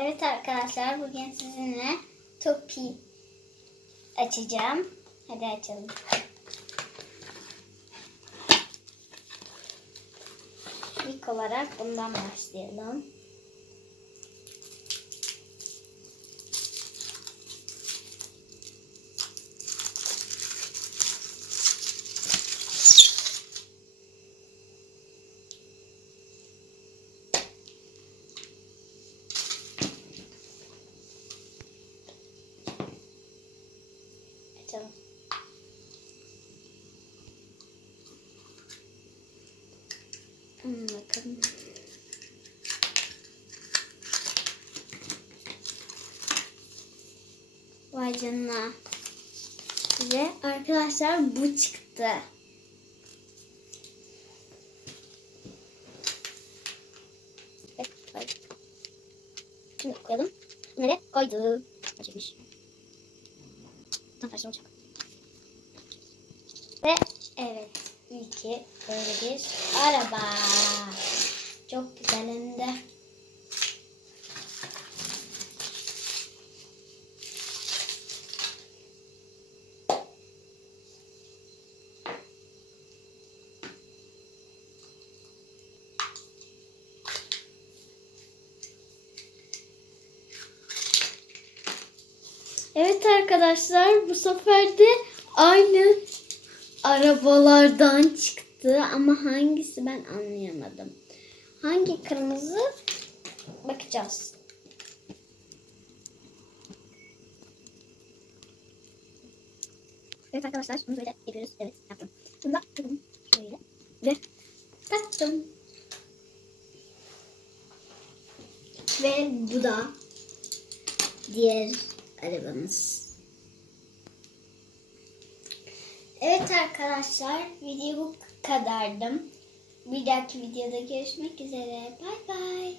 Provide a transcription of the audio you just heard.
Evet arkadaşlar bugün sizinle topi açacağım. Hadi açalım. İlk olarak bundan başlayalım. Hmm, bakalım. Vay canına. Ve arkadaşlar bu çıktı. Şimdi koyalım. Bunları koyduk. Açılmış. Tam olacak. Ve evet ilki böyle bir araba. Çok güzel hem de. Evet arkadaşlar bu sefer de aynı arabalardan çıktı ama hangisi ben anlayamadım. Hangi kırmızı bakacağız. Evet arkadaşlar bunu böyle yapıyoruz. Evet yaptım. Bunu da yaptım. Şöyle. Ve taktım. Ve bu da diğer arabamız. Evet arkadaşlar video bu kadardı. Bir dahaki videoda görüşmek üzere. Bay bay.